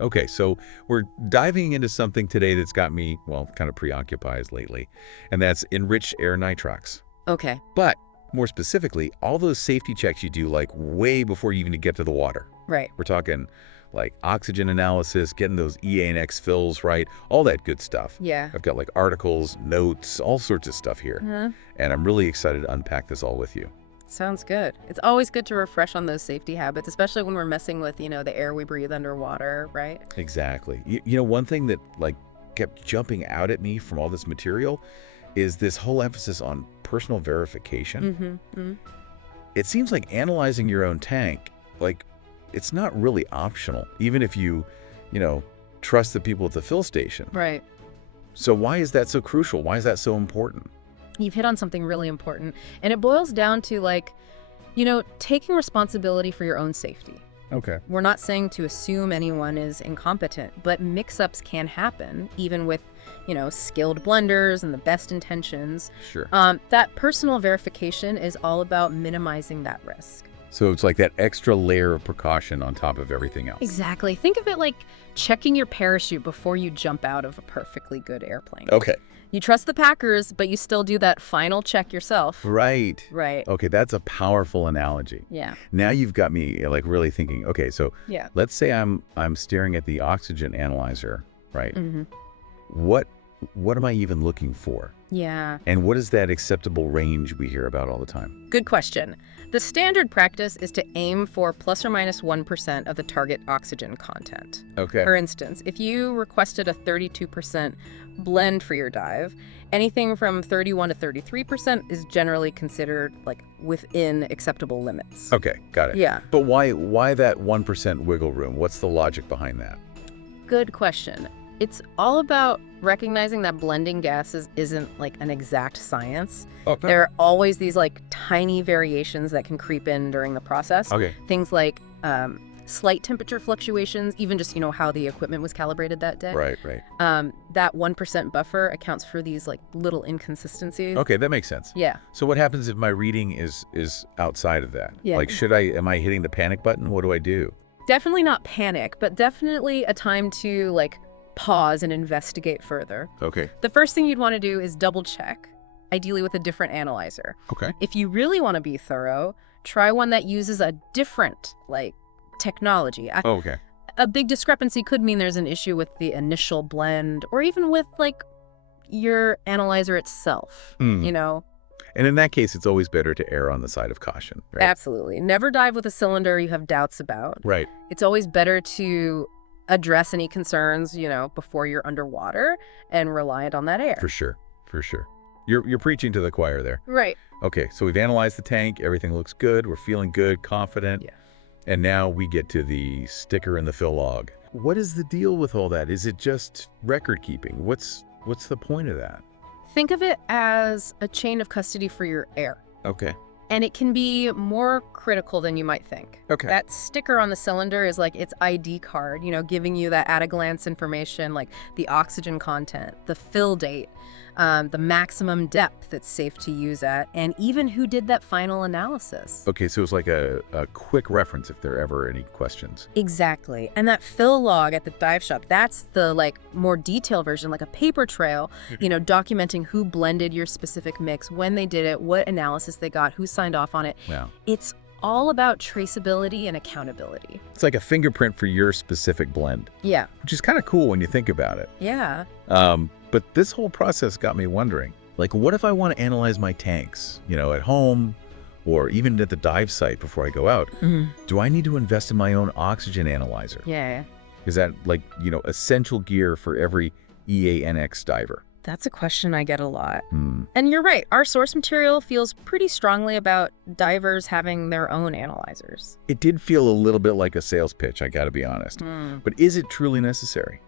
Okay, so we're diving into something today that's got me, well, kind of preoccupied lately, and that's enriched air nitrox. Okay. But more specifically, all those safety checks you do like way before you even get to the water. Right. We're talking like oxygen analysis, getting those EA and X fills right, all that good stuff. Yeah. I've got like articles, notes, all sorts of stuff here. Uh-huh. And I'm really excited to unpack this all with you. Sounds good. It's always good to refresh on those safety habits, especially when we're messing with, the air we breathe underwater, right? Exactly. One thing that like kept jumping out at me from all this material is this whole emphasis on personal verification. Mm-hmm. It seems like analyzing your own tank, like it's not really optional, even if you know, trust the people at the fill station. Right. So why is that so crucial? Why is that so important? You've hit on something really important. And it boils down to taking responsibility for your own safety. Okay. We're not saying to assume anyone is incompetent, but mix-ups can happen, even with, skilled blenders and the best intentions. Sure. That personal verification is all about minimizing that risk. So it's like that extra layer of precaution on top of everything else. Exactly. Think of it like checking your parachute before you jump out of a perfectly good airplane. Okay. You trust the packers, but you still do that final check yourself. Right. Right. Okay, that's a powerful analogy. Yeah. Now you've got me like really thinking, okay, so Yeah. let's say I'm staring at the oxygen analyzer, right? Mm-hmm. What am I even looking for? Yeah. And what is that acceptable range we hear about all the time? Good question. The standard practice is to aim for plus or minus 1% of the target oxygen content. Okay. For instance, if you requested a 32% blend for your dive, anything from 31 to 33% is generally considered like within acceptable limits. Okay, got it. Yeah. But why that 1% wiggle room? What's the logic behind that? Good question. It's all about recognizing that blending gases isn't like an exact science. Okay. There are always these like tiny variations that can creep in during the process. Okay. Things like slight temperature fluctuations, even just, how the equipment was calibrated that day. Right. That 1% buffer accounts for these like little inconsistencies. Okay, that makes sense. Yeah. So what happens if my reading is outside of that? Yeah. Like am I hitting the panic button? What do I do? Definitely not panic, but definitely a time to like pause and investigate further. Okay. The first thing you'd want to do is double check, ideally with a different analyzer. Okay. If you really want to be thorough, try one that uses a different technology. Okay. A big discrepancy could mean there's an issue with the initial blend or even with your analyzer itself, And in that case, it's always better to err on the side of caution, right? Absolutely. Never dive with a cylinder you have doubts about. Right. It's always better to address any concerns, before you're underwater and reliant on that air. For sure. You're preaching to the choir there. Right. Okay, so we've analyzed the tank. Everything looks good. We're feeling good, confident. Yeah. And now we get to the sticker in the fill log. What is the deal with all that? Is it just record keeping? What's the point of that? Think of it as a chain of custody for your air. Okay. And it can be more critical than you might think. Okay. That sticker on the cylinder is like its ID card, giving you that at-a-glance information like the oxygen content, the fill date, the maximum depth that's safe to use at, and even who did that final analysis. Okay, so it's like a quick reference if there are ever any questions. Exactly. And that fill log at the dive shop, that's the more detailed version, like a paper trail, documenting who blended your specific mix, when they did it, what analysis they got, who signed off on it. Wow. It's all about traceability and accountability. It's like a fingerprint for your specific blend, Yeah. which is kind of cool when you think about it. Yeah. But this whole process got me wondering, what if I want to analyze my tanks, at home or even at the dive site before I go out? Do I need to invest in my own oxygen analyzer? Yeah. Is that essential gear for every EANX diver? That's a question I get a lot. And you're right. Our source material feels pretty strongly about divers having their own analyzers. It did feel a little bit like a sales pitch, I got to be honest. But is it truly necessary?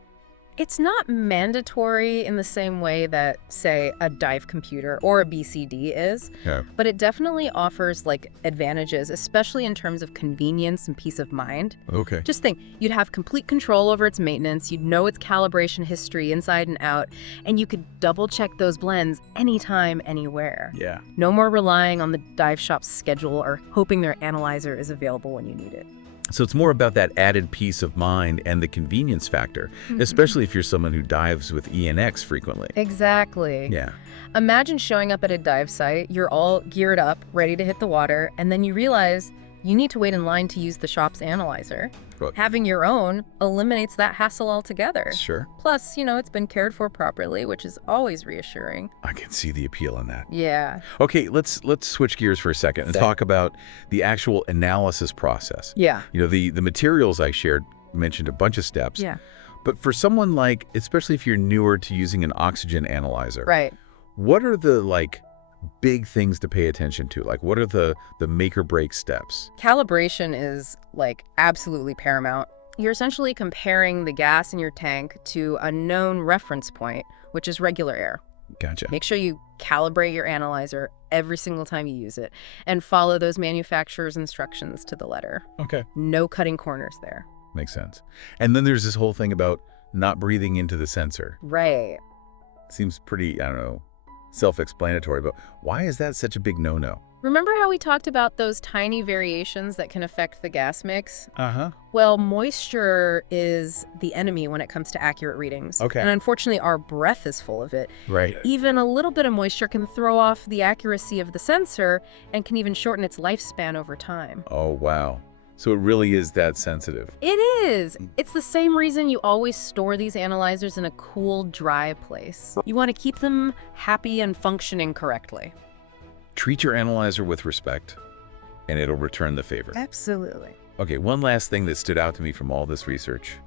It's not mandatory in the same way that, say, a dive computer or a BCD is, Yeah. but it definitely offers advantages, especially in terms of convenience and peace of mind. Okay. Just think, you'd have complete control over its maintenance, you'd know its calibration history inside and out, and you could double check those blends anytime, anywhere. Yeah. No more relying on the dive shop's schedule or hoping their analyzer is available when you need it. So it's more about that added peace of mind and the convenience factor, especially if you're someone who dives with ENX frequently. Exactly. Yeah. Imagine showing up at a dive site, you're all geared up, ready to hit the water, and then you realize you need to wait in line to use the shop's analyzer. Well, Having your own eliminates that hassle altogether. sure. Plus, it's been cared for properly, which is always reassuring. I can see the appeal in that. Yeah. Okay, let's switch gears for a second and talk about the actual analysis process. Yeah. The materials I shared mentioned a bunch of steps. Yeah. But for someone like, especially if you're newer to using an oxygen analyzer, Right. what are the big things to pay attention to? Like, what are the make or break steps? Calibration is absolutely paramount. You're essentially comparing the gas in your tank to a known reference point, which is regular air. Gotcha. Make sure you calibrate your analyzer every single time you use it and follow those manufacturer's instructions to the letter. Okay. No cutting corners there. Makes sense. And then there's this whole thing about not breathing into the sensor. Right. Seems pretty, I don't know, self-explanatory, but why is that such a big no-no? Remember how we talked about those tiny variations that can affect the gas mix? Uh-huh. Well, moisture is the enemy when it comes to accurate readings. Okay. And unfortunately, our breath is full of it. Right. Even a little bit of moisture can throw off the accuracy of the sensor and can even shorten its lifespan over time. Oh, wow. So it really is that sensitive. It is. It's the same reason you always store these analyzers in a cool, dry place. You want to keep them happy and functioning correctly. Treat your analyzer with respect, and it'll return the favor. Absolutely. Okay, one last thing that stood out to me from all this research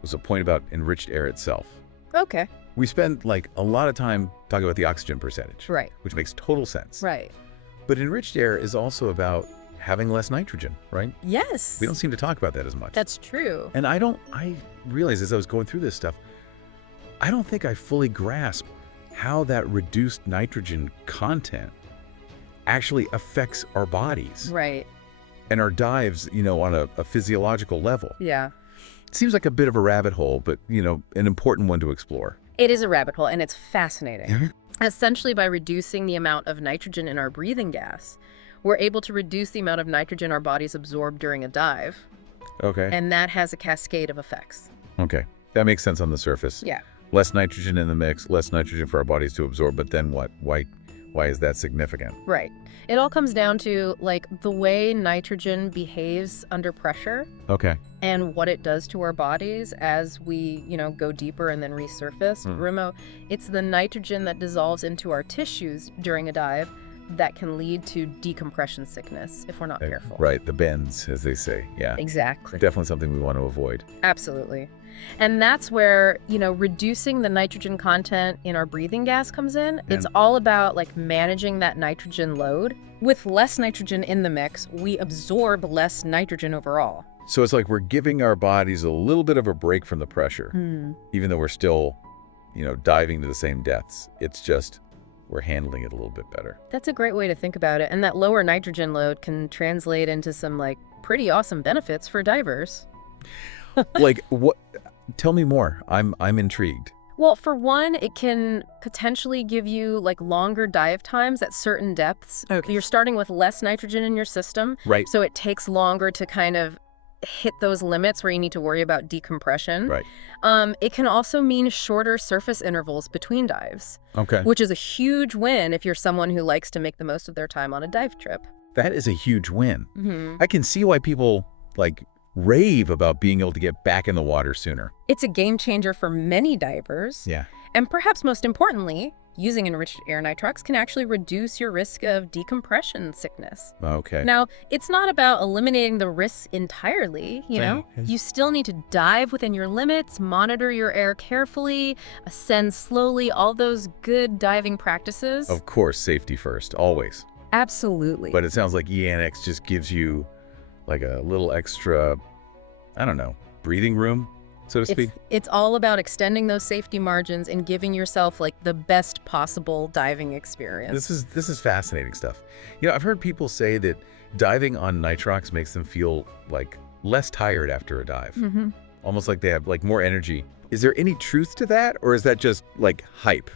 was a point about enriched air itself. Okay. We spend a lot of time talking about the oxygen percentage, Right. which makes total sense. Right. But enriched air is also about having less nitrogen, right? Yes. We don't seem to talk about that as much. That's true. And I realized as I was going through this stuff, I don't think I fully grasped how that reduced nitrogen content actually affects our bodies Right. and our dives, on a physiological level. Yeah. Seems like a bit of a rabbit hole, but, an important one to explore. It is a rabbit hole, and it's fascinating. Mhm. Essentially, by reducing the amount of nitrogen in our breathing gas, we're able to reduce the amount of nitrogen our bodies absorb during a dive, Okay. and that has a cascade of effects. Okay. That makes sense on the surface. Yeah. Less nitrogen in the mix, less nitrogen for our bodies to absorb, but then what? Why is that significant? Right. It all comes down to, the way nitrogen behaves under pressure Okay. and what it does to our bodies as we, go deeper and then resurface. Remo, it's the nitrogen that dissolves into our tissues during a dive that can lead to decompression sickness if we're not careful. Right. The bends, as they say. Yeah. Exactly. Definitely something we want to avoid. Absolutely. And that's where, reducing the nitrogen content in our breathing gas comes in. It's all about managing that nitrogen load. With less nitrogen in the mix, we absorb less nitrogen overall. So it's like we're giving our bodies a little bit of a break from the pressure, even though we're still, diving to the same depths. It's just we're handling it a little bit better. That's a great way to think about it. And that lower nitrogen load can translate into some pretty awesome benefits for divers. What? Tell me more. I'm intrigued. Well, for one, it can potentially give you longer dive times at certain depths. Okay. You're starting with less nitrogen in your system. Right. So it takes longer to kind of hit those limits where you need to worry about decompression. Right. It can also mean shorter surface intervals between dives, Okay. which is a huge win if you're someone who likes to make the most of their time on a dive trip. That is a huge win. Mm-hmm. I can see why people rave about being able to get back in the water sooner. It's a game changer for many divers. Yeah. And perhaps most importantly, using enriched air nitrox can actually reduce your risk of decompression sickness. Okay. Now, it's not about eliminating the risks entirely, You still need to dive within your limits, monitor your air carefully, ascend slowly, all those good diving practices. Of course, safety first, always. Absolutely. But it sounds like ENX just gives you a little extra, I don't know, breathing room, so to speak. It's all about extending those safety margins and giving yourself the best possible diving experience. This is fascinating stuff. I've heard people say that diving on nitrox makes them feel less tired after a dive. Mm-hmm. Almost like they have more energy. Is there any truth to that, or is that just hype?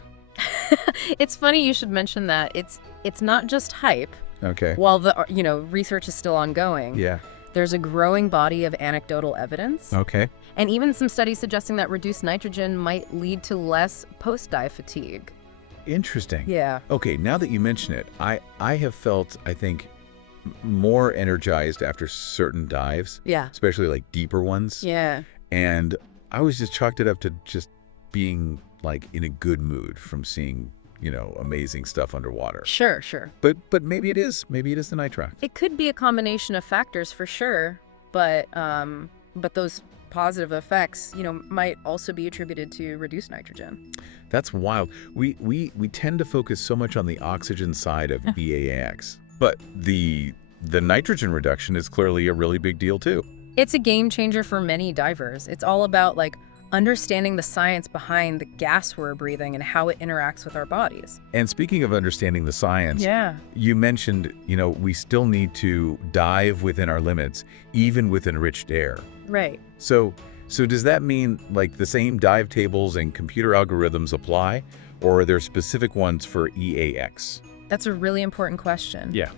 It's funny you should mention that. It's not just hype. Okay. While the research is still ongoing. Yeah. There's a growing body of anecdotal evidence, Okay. and even some studies suggesting that reduced nitrogen might lead to less post-dive fatigue. Interesting. Yeah. Okay, now that you mention it, I have felt, I think, more energized after certain dives, Yeah. especially like deeper ones. Yeah. And I was just chalked it up to just being like in a good mood from seeing, amazing stuff underwater. Sure, sure. But maybe it is. Maybe it is the nitrox. It could be a combination of factors for sure, but those positive effects, might also be attributed to reduced nitrogen. That's wild. We tend to focus so much on the oxygen side of EAX, but the nitrogen reduction is clearly a really big deal too. It's a game changer for many divers. It's all about understanding the science behind the gas we're breathing and how it interacts with our bodies. And speaking of understanding the science, Yeah. you mentioned, we still need to dive within our limits, even with enriched air. Right. So does that mean like the same dive tables and computer algorithms apply, or are there specific ones for EAX? That's a really important question. Yeah.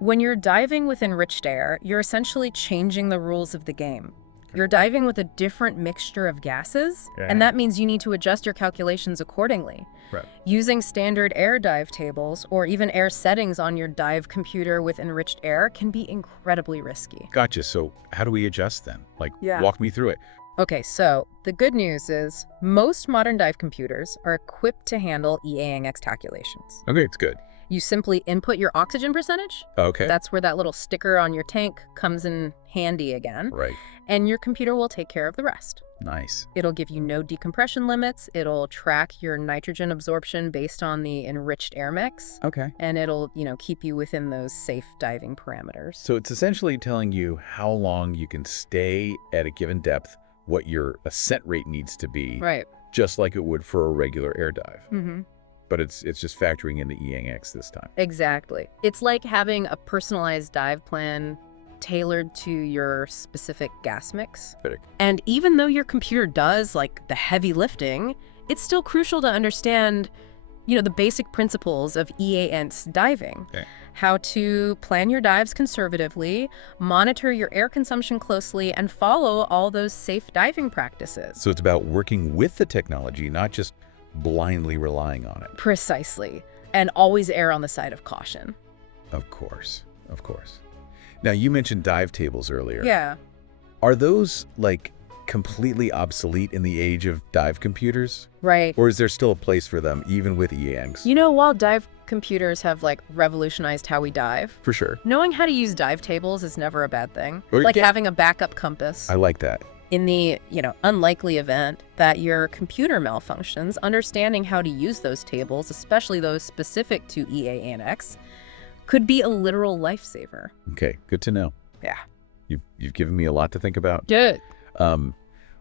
When you're diving with enriched air, you're essentially changing the rules of the game. You're diving with a different mixture of gases, and that means you need to adjust your calculations accordingly. Right. Using standard air dive tables or even air settings on your dive computer with enriched air can be incredibly risky. Gotcha. So how do we adjust then? Yeah. Walk me through it. Okay, so the good news is most modern dive computers are equipped to handle EANX calculations. Okay, it's good. You simply input your oxygen percentage. Okay. That's where that little sticker on your tank comes in handy again. Right. And your computer will take care of the rest. Nice. It'll give you no decompression limits. It'll track your nitrogen absorption based on the enriched air mix. Okay. And it'll, keep you within those safe diving parameters. So it's essentially telling you how long you can stay at a given depth, what your ascent rate needs to be, Right. just like it would for a regular air dive. Mm-hmm. But it's just factoring in the EAX this time. Exactly. It's like having a personalized dive plan tailored to your specific gas mix. Perfect. And even though your computer does the heavy lifting, it's still crucial to understand, the basic principles of EANS diving. Okay. How to plan your dives conservatively, monitor your air consumption closely, and follow all those safe diving practices. So it's about working with the technology, not just blindly relying on it. Precisely. And always err on the side of caution. Of course. Of course. Now, you mentioned dive tables earlier. Yeah. Are those, completely obsolete in the age of dive computers? Right. Or is there still a place for them, even with EANGs? While dive computers have, revolutionized how we dive, For sure. knowing how to use dive tables is never a bad thing. Or Like yeah. having a backup compass. I like that. In the, unlikely event that your computer malfunctions, understanding how to use those tables, especially those specific to EANX, could be a literal lifesaver. Okay, good to know. Yeah. You've given me a lot to think about. Good.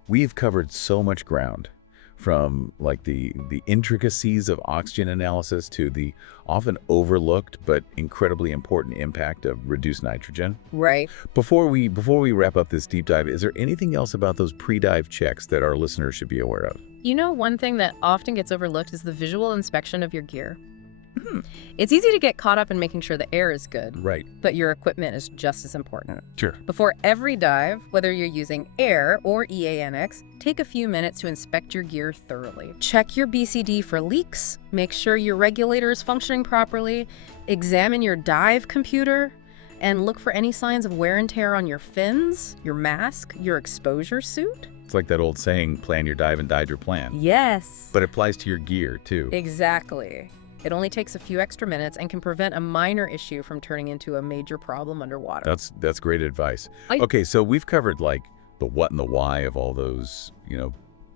We've covered so much ground, from the intricacies of oxygen analysis to the often overlooked but incredibly important impact of reduced nitrogen. Right. Before we wrap up this deep dive, is there anything else about those pre-dive checks that our listeners should be aware of? One thing that often gets overlooked is the visual inspection of your gear. It's easy to get caught up in making sure the air is good, Right. but your equipment is just as important. Sure. Before every dive, whether you're using air or EANX, take a few minutes to inspect your gear thoroughly. Check your BCD for leaks, make sure your regulator is functioning properly, examine your dive computer, and look for any signs of wear and tear on your fins, your mask, your exposure suit. It's like that old saying, plan your dive and dive your plan. Yes. But it applies to your gear, too. Exactly. It only takes a few extra minutes and can prevent a minor issue from turning into a major problem underwater. That's great advice. Okay, so we've covered the what and the why of all those,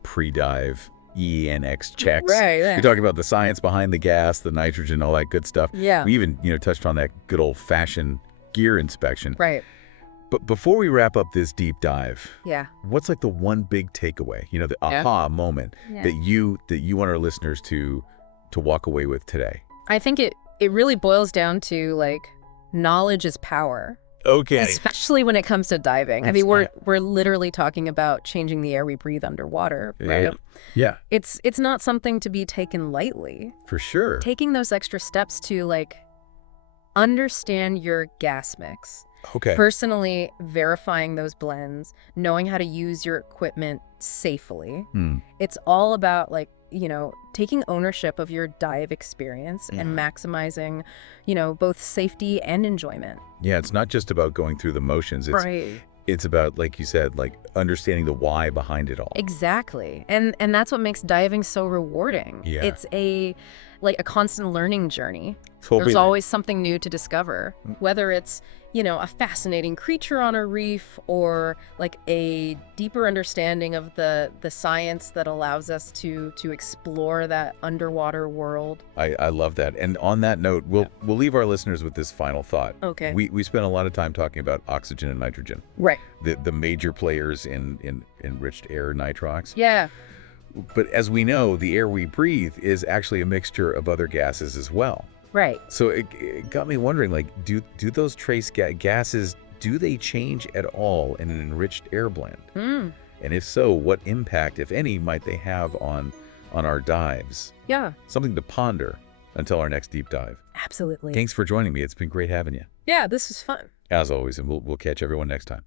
pre-dive ENX checks. Right. Yeah. You're talking about the science behind the gas, the nitrogen, all that good stuff. Yeah. We even, touched on that good old-fashioned gear inspection. Right. But before we wrap up this deep dive, Yeah. what's the one big takeaway, the aha moment that you want our listeners to walk away with today? I think it really boils down to knowledge is power. Okay. Especially when it comes to diving. I mean, we're literally talking about changing the air we breathe underwater, right? Yeah. It's not something to be taken lightly. For sure. Taking those extra steps to understand your gas mix, Okay. Personally verifying those blends, knowing how to use your equipment safely. Hmm. It's all about taking ownership of your dive experience and Yeah. maximizing, both safety and enjoyment. Yeah, it's not just about going through the motions. Right. It's about, like you said, like understanding the why behind it all. Exactly. And that's what makes diving so rewarding. Yeah. It's a constant learning journey. There's Totally. always something new to discover, whether it's, a fascinating creature on a reef or like a deeper understanding of the science that allows us to explore that underwater world. I love that. And on that note, we'll leave our listeners with this final thought. Okay. We spent a lot of time talking about oxygen and nitrogen, Right. the major players in enriched air nitrox. Yeah. But as we know, the air we breathe is actually a mixture of other gases as well. Right. So it got me wondering, like, do those trace gases, do they change at all in an enriched air blend? Mm. And if so, what impact, if any, might they have on our dives? Yeah. Something to ponder until our next deep dive. Absolutely. Thanks for joining me. It's been great having you. Yeah, this was fun. As always, and we'll catch everyone next time.